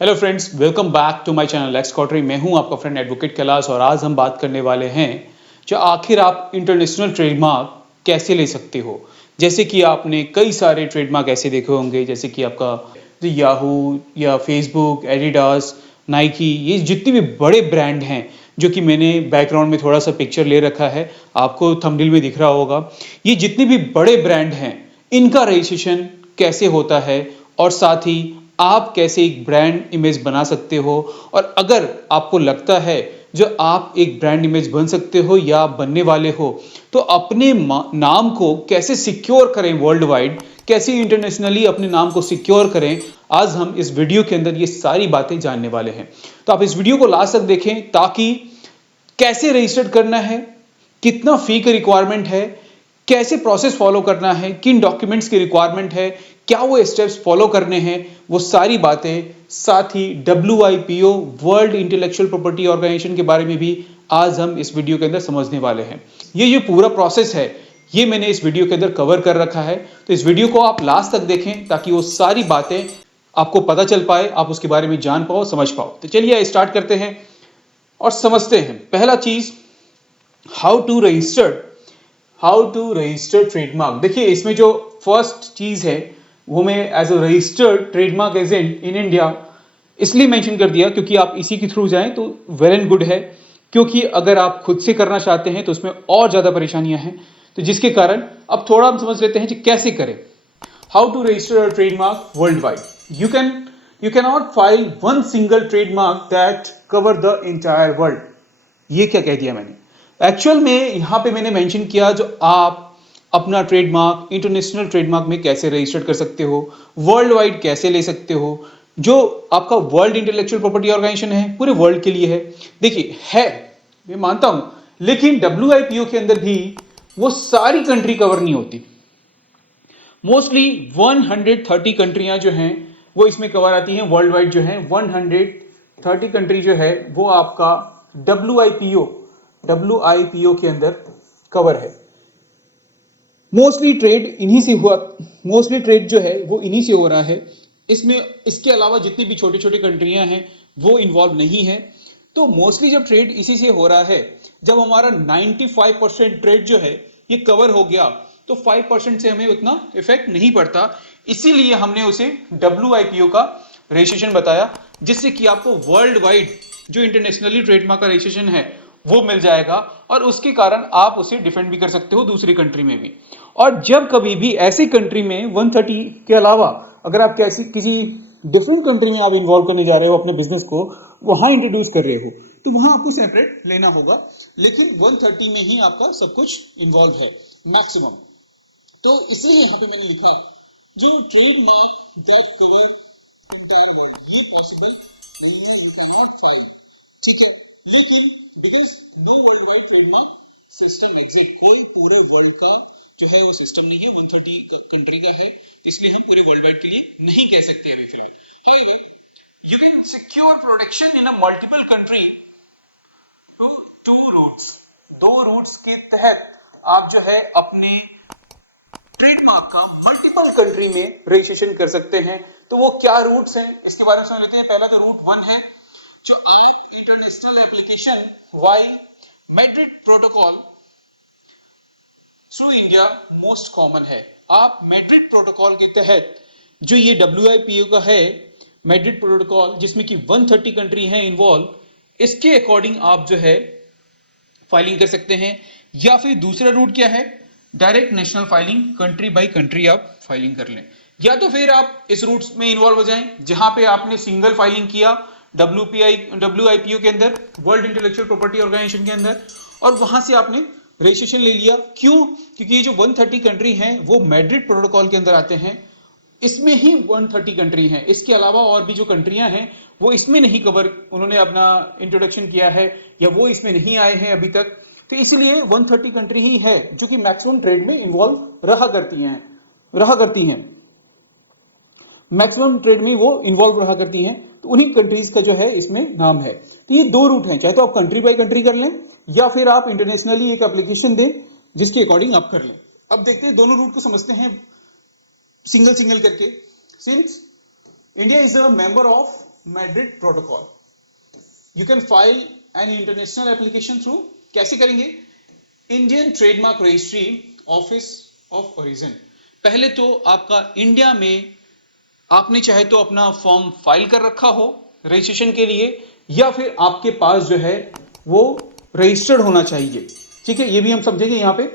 Hello friends, welcome back to my channel एक्स कॉटरी। मैं हूं आपका फ्रेंड एडवोकेट कैलाश और आज हम बात करने वाले हैं जो आखिर आप इंटरनेशनल ट्रेडमार्क कैसे ले सकते हो। जैसे कि आपने कई सारे ट्रेडमार्क ऐसे देखे होंगे, जैसे कि आपका याहू या फेसबुक, एडिडास, नाइकी, ये जितने भी बड़े ब्रांड हैं, जो कि मैंने बैकग्राउंड में थोड़ा सा पिक्चर ले रखा है, आपको थंबनेल में दिख रहा होगा। ये जितने भी बड़े ब्रांड हैं, इनका रजिस्ट्रेशन कैसे होता है और साथ ही आप कैसे एक ब्रांड इमेज बना सकते हो। और अगर आपको लगता है जो आप एक ब्रांड इमेज बन सकते हो या बनने वाले हो, तो अपने नाम को कैसे सिक्योर करें वर्ल्ड वाइड, कैसे इंटरनेशनली अपने नाम को सिक्योर करें, आज हम इस वीडियो के अंदर ये सारी बातें जानने वाले हैं। तो आप इस वीडियो को लास्ट तक देखें, ताकि कैसे रजिस्टर करना है, कितना फी की रिक्वायरमेंट है, कैसे प्रोसेस फॉलो करना है, किन डॉक्यूमेंट्स की रिक्वायरमेंट है, क्या वो स्टेप्स फॉलो करने हैं, वो सारी बातें, साथ ही WIPO World Intellectual Property Organization के बारे में भी आज हम इस वीडियो के अंदर समझने वाले हैं। ये जो पूरा प्रोसेस है, ये मैंने इस वीडियो के अंदर कवर कर रखा है, तो इस वीडियो को आप लास्ट तक देखें ताकि वो सारी बातें आपको पता चल पाए, आप उसके बारे में जान पाओ, समझ पाओ। तो चलिए स्टार्ट करते हैं और समझते हैं। पहला चीज, हाउ टू रजिस्टर ट्रेडमार्क। देखिए, इसमें जो फर्स्ट चीज है वो मैं as a registered trademark agent in India इसलिए मेंशन कर दिया क्योंकि आप इसी के थ्रू जाएं तो वेल एंड गुड है, क्योंकि अगर आप खुद से करना चाहते हैं तो उसमें और ज्यादा परेशानियां हैं। तो जिसके कारण अब थोड़ा हम समझ लेते हैं कि कैसे करें। How to register a trademark worldwide. You can not file one single trademark that cover the entire world. ये क्या कह दिया मैंने? एक्चुअल में यहां पे मैंने मेंशन किया जो आप अपना ट्रेडमार्क इंटरनेशनल ट्रेडमार्क में कैसे रजिस्टर कर सकते हो, वर्ल्ड वाइड कैसे ले सकते हो। जो आपका वर्ल्ड इंटेलेक्चुअल प्रॉपर्टी ऑर्गेनाइजेशन है, पूरे वर्ल्ड के लिए है। देखिए, है, मैं मानता हूं, लेकिन WIPO के अंदर भी वो सारी कंट्री कवर नहीं होती। मोस्टली 130 कंट्रियां जो हैं वो इसमें कवर आती हैं। वर्ल्ड वाइड जो है 130 कंट्री जो है वो आपका WIPO के अंदर कवर है। मोस्टली ट्रेड जो है वो इन्हीं से हो रहा है। इसमें इसके अलावा जितनी भी छोटे छोटे कंट्रियां हैं वो इन्वॉल्व नहीं है। तो मोस्टली जब ट्रेड इसी से हो रहा है, जब हमारा 95% ट्रेड जो है ये कवर हो गया, तो 5% से हमें उतना इफेक्ट नहीं पड़ता। इसीलिए हमने उसे WIPO का रजिस्ट्रेशन बताया, जिससे कि आपको वर्ल्ड वाइड जो इंटरनेशनली ट्रेडमार्क का रजिस्ट्रेशन है वो मिल जाएगा और उसके कारण आप उसे डिफेंड भी कर सकते हो दूसरी कंट्री में भी। और जब कभी भी ऐसी कंट्री में 130 के अलावा अगर आप किसी डिफरेंट कंट्री में आप इन्वॉल्व करने जा रहे हो, अपने बिजनेस को वहां इंट्रोड्यूस कर रहे हो, तो वहां आपको सेपरेट लेना होगा। लेकिन 130 में ही आपका सब कुछ इन्वॉल्व है मैक्सिमम। तो इसलिए यहां पे मैंने लिखा जो trademark that cover entire world, ये पॉसिबल नहीं है, यू कैन नॉट फाइल। ठीक है, लेकिन because no worldwide trademark system exist, कोई पूरे वर्ल्ड का जो है वो सिस्टम नहीं है, 130 कंट्री का है, इसलिए हम पूरे वर्ल्ड वाइड के लिए नहीं कह सकते अभी फिलहाल। However you can secure protection in a multiple country to two routes. दो रूट्स के तहत आप जो है अपने ट्रेडमार्क का मल्टीपल कंट्री में रजिस्ट्रेशन कर सकते हैं। तो वो क्या रूट्स हैं, इसके बारे में समझ लेते हैं। पहला तो रूट 1 है जो act international application via Madrid protocol through India most common है। आप मैड्रिड प्रोटोकॉल के तहत जो ये WIPO का है मैड्रिड प्रोटोकॉल, जिसमें कि 130 कंट्री हैं इन्वॉल्व, इसके अकॉर्डिंग आप जो है फाइलिंग कर सकते हैं। या फिर दूसरा रूट क्या है, direct national filing, country by country आप फाइलिंग कर लें। या तो फिर आप इस रूट में इन्वॉल्व हो जाएं जहां पे आपने सिंगल फाइलिंग किया WIPO के अंदर, वर्ल्ड इंटेलेक्चुअल प्रॉपर्टी ऑर्गेनाइजेशन के अंदर, और वहां से आपने रजिस्ट्रेशन ले लिया। क्यों? क्योंकि ये जो 130 कंट्री हैं वो मैड्रिड प्रोटोकॉल के अंदर आते हैं। इसमें ही 130 कंट्री हैं, इसके अलावा और भी जो कंट्रियां हैं वो इसमें नहीं कवर, उन्होंने अपना इंट्रोडक्शन किया है या वो इसमें नहीं आए हैं अभी तक। तो इसलिए 130 कंट्री ही है जो कि मैक्सिमम ट्रेड में इन्वॉल्व रहा करती हैं, मैक्सिमम ट्रेड में वो इन्वॉल्व रहा करती हैं। तो उन्हीं कंट्रीज का जो है इसमें नाम है। तो ये दो रूट हैं, चाहे तो आप कंट्री बाय कंट्री कर लें या फिर आप इंटरनेशनली एक एप्लीकेशन दें जिसके अकॉर्डिंग आप कर लें। अब देखते हैं, दोनों रूट को समझते हैं सिंगल करके। Since India is a member of Madrid protocol. You can file an international application through, कैसे करेंगे? Indian trademark registry office of origin. पहले तो आपका इंडिया में आपने चाहे तो अपना फॉर्म फाइल कर रखा हो रजिस्ट्रेशन के लिए, या फिर आपके पास जो है वो रजिस्टर्ड होना चाहिए, ठीक है, ये भी हम समझेंगे यहां पे।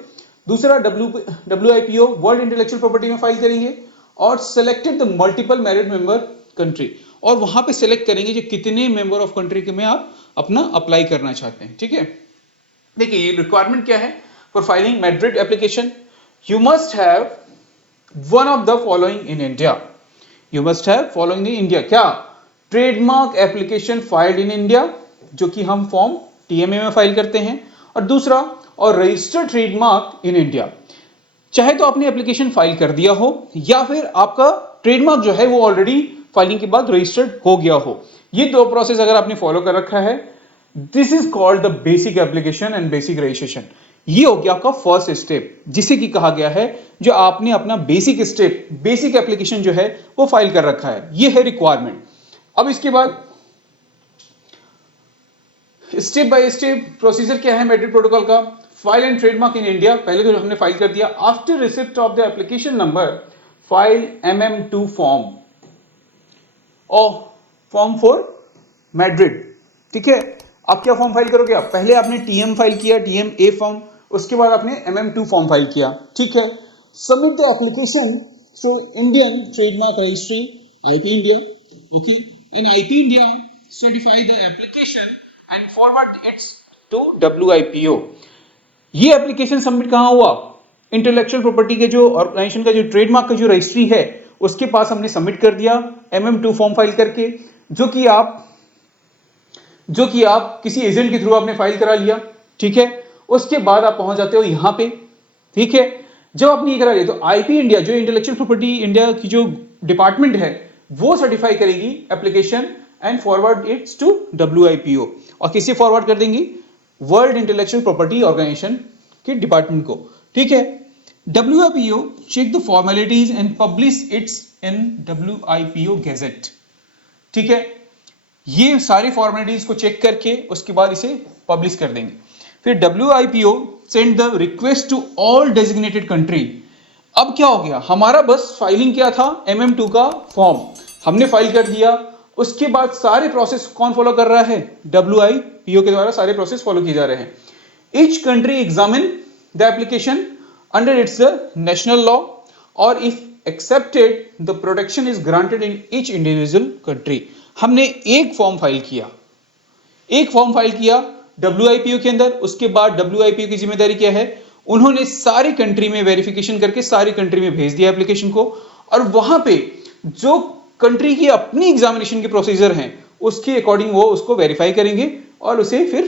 दूसरा WIPO वर्ल्ड इंटेलेक्चुअल प्रॉपर्टी में फाइल करेंगे, और selected the multiple married member country, और वहां पे सेलेक्ट करेंगे जो कितने मेंबर ऑफ कंट्री के में आप अपना अप्लाई करना चाहते हैं, ठीक है। देखिए ये रिक्वायरमेंट क्या है for filing Madrid application? You must have one of the following in India. You must have following in India, क्या? Trademark application filed in India, जो कि हम फॉर्म TMA में फाइल करते हैं, और दूसरा, और रजिस्टर्ड ट्रेडमार्क इन इंडिया। चाहे तो आपने एप्लीकेशन फाइल कर दिया हो, या फिर आपका ट्रेडमार्क जो है वो ऑलरेडी फाइलिंग के बाद रजिस्टर्ड हो गया हो। ये दो प्रोसेस अगर आपने फॉलो कर रखा है, this is called the basic application and basic registration. ये हो गया आपका फर्स्ट स्टेप, जिसे कि कहा गया है जो आपने अपना बेसिक स्टेप, बेसिक एप्लीकेशन जो है वो फाइल कर रखा है, ये है रिक्वायरमेंट। अब इसके बाद स्टेप बाय स्टेप प्रोसीजर क्या है मैड्रिड प्रोटोकॉल का? File and trademark in India, पहले तो हमने फाइल कर दिया। After receipt of the application number, file MM2 form और फॉर्म फॉर मैड्रिड, ठीक है। आप क्या फॉर्म फाइल करोगे? आप पहले आपने TM फाइल किया, TMA फॉर्म, उसके बाद आपने MM2 फॉर्म फाइल किया, ठीक है। Submit the application through Indian trademark registry IP India, okay, and IP India certify the application and forward its to WIPO। ये एप्लीकेशन सबमिट कहां हुआ? इंटेलेक्चुअल प्रॉपर्टी के जो ऑर्गेनाइजेशन का जो ट्रेडमार्क का जो रजिस्ट्री है उसके पास हमने सबमिट कर दिया MM2 फॉर्म फाइल करके, जो कि आप किसी एजेंट के थ्रू आपने फाइल करा लिया, ठीक है। उसके बाद आप पहुंच जाते हो यहां पे, ठीक है। जब आपने ये करा लिया तो IP इंडिया जो इंटेलेक्चुअल प्रॉपर्टी इंडिया की जो डिपार्टमेंट है वो सर्टिफाई करेगी application and forward its to WIPO। और किसे फॉरवर्ड कर देंगी? वर्ल्ड इंटेलेक्चुअल प्रॉपर्टी ऑर्गेनाइजेशन के डिपार्टमेंट को, ठीक है। WIPO check the formalities and publish its in WIPO gazette, ठीक है। ये सारे फॉर्मेलिटीज को चेक करके उसके बाद इसे पब्लिश कर देंगे। फिर WIPO send the request to all designated country. अब क्या हो गया? हमारा बस फाइलिंग क्या था? MM2 का फॉर्म हमने फाइल कर दिया, उसके बाद सारे प्रोसेस कौन फॉलो कर रहा है? WIPO के द्वारा सारे प्रोसेस फॉलो किए जा रहे हैं। Each country examine the application under its national law, और if accepted the protection is granted in each individual country. हमने एक फॉर्म फाइल किया WIPO के अंदर, उसके बाद WIPO की जिम्मेदारी क्या है? उन्होंने सारी कंट्री में वेरिफिकेशन करके सारी कंट्री में भेज दिया एप्लीकेशन को, और वहां पे जो कंट्री की अपनी एग्जामिनेशन के प्रोसीजर हैं उसके अकॉर्डिंग वो उसको वेरीफाई करेंगे और उसे फिर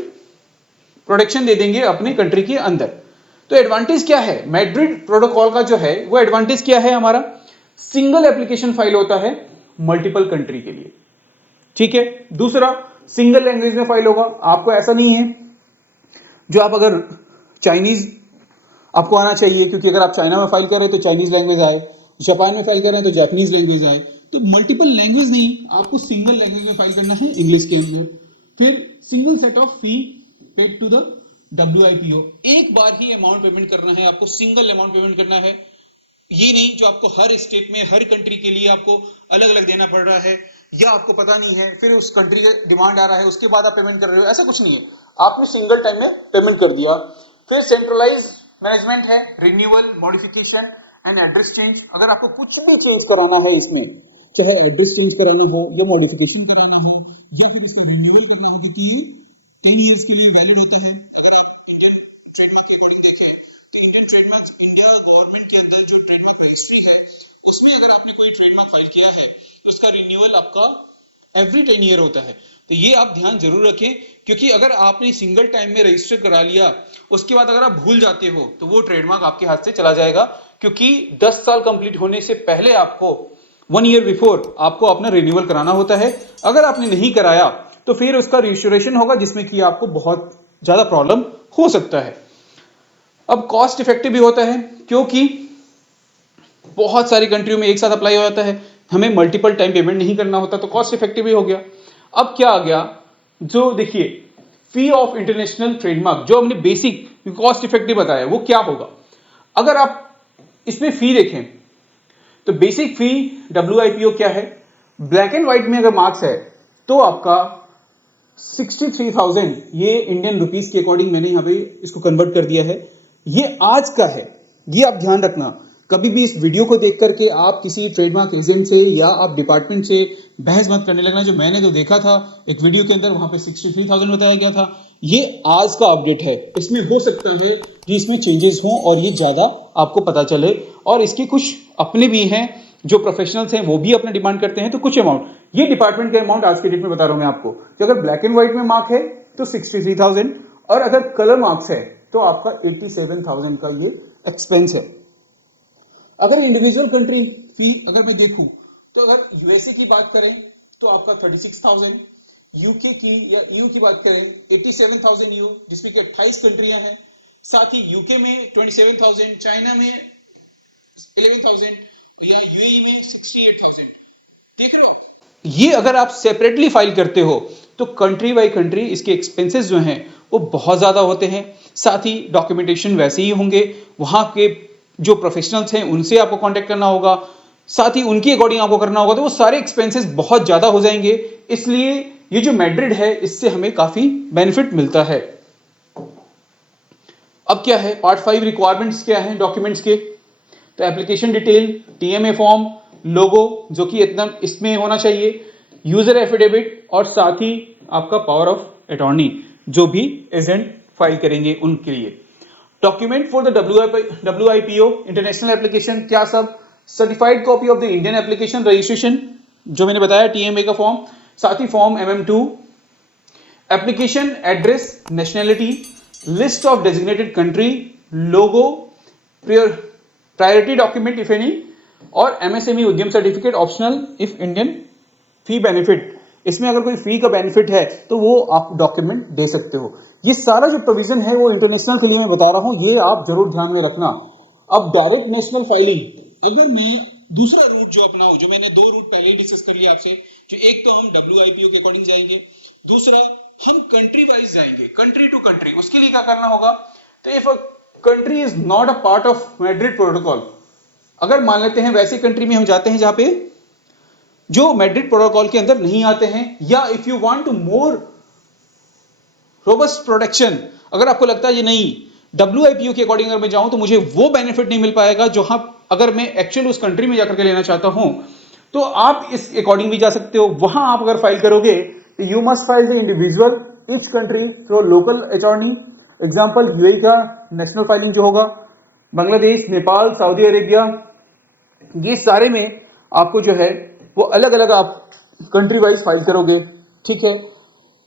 प्रोटेक्शन दे देंगे अपने कंट्री के अंदर। तो एडवांटेज क्या है मैड्रिड प्रोटोकॉल का? जो है वो एडवांटेज क्या है हमारा? सिंगल एप्लीकेशन फाइल होता है मल्टीपल कंट्री के लिए, ठीक है। दूसरा, सिंगल लैंग्वेज में फाइल होगा। आपको ऐसा नहीं है जो आप अगर चाइनीज आपको आना चाहिए, क्योंकि अगर आप चाइना में फाइल कर रहे हैं तो चाइनीज लैंग्वेज आए, जापान में फाइल कर रहे हैं तो जापानीज लैंग्वेज आए। तो मल्टीपल लैंग्वेज नहीं, आपको सिंगल लैंग्वेज में फाइल करना है, इंग्लिश के अंदर। फिर single set of fee paid to the WIPO। एक बार ही अमाउंट पेमेंट करना है आपको, सिंगल अमाउंट पेमेंट करना है। ये नहीं जो आपको हर स्टेट में हर कंट्री के लिए आपको अलग अलग देना पड़ रहा है, या आपको पता नहीं है, फिर उस कंट्री का डिमांड आ रहा है उसके बाद आप पेमेंट कर रहे हो, ऐसा कुछ नहीं है। आपने सिंगल टाइम में पेमेंट कर दिया। फिर सेंट्रलाइज मैनेजमेंट है, renewal, modification and address change. अगर आपको कुछ भी चेंज कराना है इसमें, चाहे एड्रेस चेंज कराना हो या मॉडिफिकेशन कराना हो या फिर उसका रिन्यूअल करना हो, क्योंकि 10 इयर्स के लिए वैलिड होते हैं। अगर आप इंडियन ट्रेडमार्क के अकॉर्डिंग देखें तो इंडियन ट्रेडमार्क इंडिया गवर्नमेंट के अंदर जो ट्रेडमार्क रजिस्ट्री है उसमें अगर आपने कोई ट्रेडमार्क फाइल किया है तो उसका रिन्यूअल आपका एवरी 10 ईयर होता है। तो ये आप ध्यान जरूर रखें, क्योंकि अगर आपने सिंगल टाइम में रजिस्टर करा लिया उसके बाद अगर आप भूल जाते हो तो वो ट्रेडमार्क आपके हाथ से चला जाएगा, क्योंकि 10 साल कंप्लीट होने से पहले आपको 1 ईयर बिफोर आपको अपना रिन्यूअल कराना होता है। अगर आपने नहीं कराया तो फिर उसका रजिस्ट्रेशन होगा, जिसमें कि आपको बहुत ज्यादा प्रॉब्लम हो सकता है। अब कॉस्ट इफेक्टिव भी होता है, क्योंकि बहुत सारी कंट्रियों में एक साथ अप्लाई हो जाता है, हमें मल्टीपल टाइम पेमेंट नहीं करना होता, तो कॉस्ट इफेक्टिव भी हो गया। अब क्या आ गया, जो देखिए फी ऑफ इंटरनेशनल ट्रेडमार्क, जो हमने बेसिक कॉस्ट इफेक्टिव बताया, वो क्या होगा। अगर आप इसमें फी देखें तो बेसिक फी WIPO क्या है, ब्लैक एंड व्हाइट में अगर मार्क्स है तो आपका 63,000, ये इंडियन रुपीस के अकॉर्डिंग मैंने यहां पे इसको कन्वर्ट कर दिया है, ये आज का है। ये आप ध्यान रखना, कभी भी इस वीडियो को देख करके आप किसी ट्रेडमार्क एजेंट से या आप डिपार्टमेंट से बहस मत करने लगना। जो मैंने तो देखा था एक वीडियो के अंदर, वहां पे 63,000 बताया गया था, ये आज का अपडेट है। इसमें हो सकता है कि इसमें चेंजेस हों और ये ज्यादा आपको पता चले, और इसके कुछ अपने भी हैं जो प्रोफेशनल्स हैं, वो भी अपना डिमांड करते हैं। तो कुछ अमाउंट, ये डिपार्टमेंट के अमाउंट आज के डेट में बता रहा हूं मैं आपको, कि अगर ब्लैक एंड व्हाइट में मार्क है तो 63,000, और अगर कलर मार्क्स है तो आपका 87,000 का ये एक्सपेंस है। अगर इंडिविजुअल कंट्री फी अगर मैं देखूं तो अगर यूएसए की बात करें तो आपका 36,000, यूके की या ईयू की बात करें 87,000 ईयू, जिसमें कि 28 कंट्रियां हैं। साथ ही यूके में 27,000, चाइना में 11,000 या यूएई में 68,000। देख रहे हो आप, ये अगर आप सेपरेटली फाइल करते हो तो कंट्री बाय कंट्री इसके एक्सपेंसेस जो हैं वो बहुत ज्यादा होते हैं। साथ ही डॉक्यूमेंटेशन वैसे ही होंगे, वहां के जो प्रोफेशनल्स हैं उनसे आपको कांटेक्ट करना होगा, साथ ही उनकी अकॉर्डिंग आपको करना होगा, तो वो सारे एक्सपेंसेस बहुत ज्यादा हो जाएंगे। इसलिए ये जो मैड्रिड है इससे हमें काफी बेनिफिट मिलता है। अब क्या है, पार्ट 5 रिक्वायरमेंट्स क्या है डॉक्यूमेंट्स के, तो एप्लीकेशन डिटेल, TMA फॉर्म, लोगो जो कि एकदम इसमें होना चाहिए, यूजर एफिडेविट, और साथ ही आपका पावर ऑफ अटॉर्नी जो भी एजेंट फाइल करेंगे उनके लिए। Document for the WIPO international application क्या सब, certified copy of the Indian application registration जो मैंने बताया, TMA का फॉर्म, साथ ही form MM2, application address, nationality, list of designated country, logo, priority document if any, और MSME Udyam certificate optional if Indian fee benefit. इसमें अगर कोई फी का बेनिफिट है तो वो आप डॉक्यूमेंट दे सकते हो। ये सारा जो प्रोविजन है वो इंटरनेशनल के लिए मैं बता रहा हूं, ये आप जरूर ध्यान में रखना। अब डायरेक्ट नेशनल फाइलिंग, अगर मैं दूसरा रूट जो अपनाऊं, जो मैंने 2 रूट पहले ही डिस्कस कर लिया आपसे, जो एक तो हम WIPO के अकॉर्डिंग जाएंगे, दूसरा हम कंट्री वाइज जाएंगे, कंट्री टू कंट्री। उसके लिए क्या करना होगा, तो if a country is not a part of Madrid protocol, अगर मान लेते हैं वैसी कंट्री में हम जाते हैं जहां पे जो मैड्रिड प्रोटोकॉल के अंदर नहीं आते हैं, या if you want to more robust protection, अगर आपको लगता है ये नहीं WIPO के अकॉर्डिंग अगर मैं जाऊं तो मुझे वो बेनिफिट नहीं मिल पाएगा जो हाँ अगर मैं एक्चुअल उस कंट्री में जाकर के लेना चाहता हूं, तो आप इस अकॉर्डिंग भी जा सकते हो। वहां आप अगर फाइल करोगे तो you must file the individual each country through local attorney. Example UAE का नेशनल फाइलिंग जो होगा, बांग्लादेश, नेपाल, सऊदी अरेबिया, ये सारे में आपको जो है वो अलग अलग आप कंट्री वाइज फाइल करोगे, ठीक है।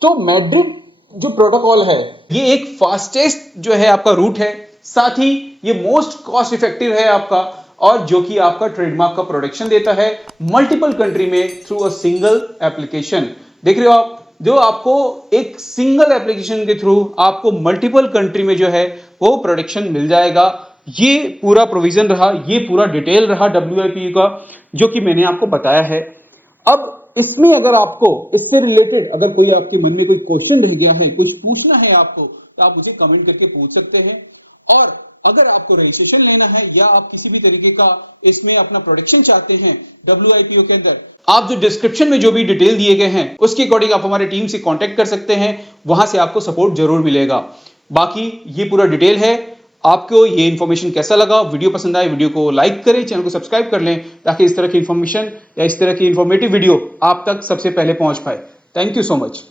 तो मैड्रिड जो प्रोटोकॉल है ये एक फास्टेस्ट जो है आपका रूट है, साथ ही ये मोस्ट कॉस्ट इफेक्टिव है आपका, और जो कि आपका ट्रेडमार्क का प्रोटेक्शन देता है मल्टीपल कंट्री में थ्रू अ सिंगल एप्लीकेशन। देख रहे हो आप, जो आपको एक सिंगल एप्लीकेशन के थ्रू आपको मल्टीपल कंट्री में जो है वो प्रोटेक्शन मिल जाएगा। ये पूरा प्रोविजन रहा, ये पूरा डिटेल रहा WIPO का जो कि मैंने आपको बताया है। अब इसमें अगर आपको इससे रिलेटेड अगर कोई आपके मन में कोई क्वेश्चन रह गया है, कुछ पूछना है आपको, तो आप मुझे कमेंट करके पूछ सकते हैं। और अगर आपको रजिस्ट्रेशन लेना है या आप किसी भी तरीके का इसमें अपना प्रोटेक्शन चाहते हैं WIPO के अंदर, आप जो डिस्क्रिप्शन में जो भी डिटेल दिए गए हैं उसके अकॉर्डिंग आप हमारी टीम से कांटेक्ट कर सकते हैं, वहां से आपको सपोर्ट जरूर मिलेगा। बाकी ये पूरा डिटेल है। आपको ये इन्फॉर्मेशन कैसा लगा, वीडियो पसंद आए वीडियो को लाइक करें, चैनल को सब्सक्राइब कर लें ताकि इस तरह की इन्फॉर्मेशन या इस तरह की इन्फॉर्मेटिव वीडियो आप तक सबसे पहले पहुंच पाए। Thank you so much.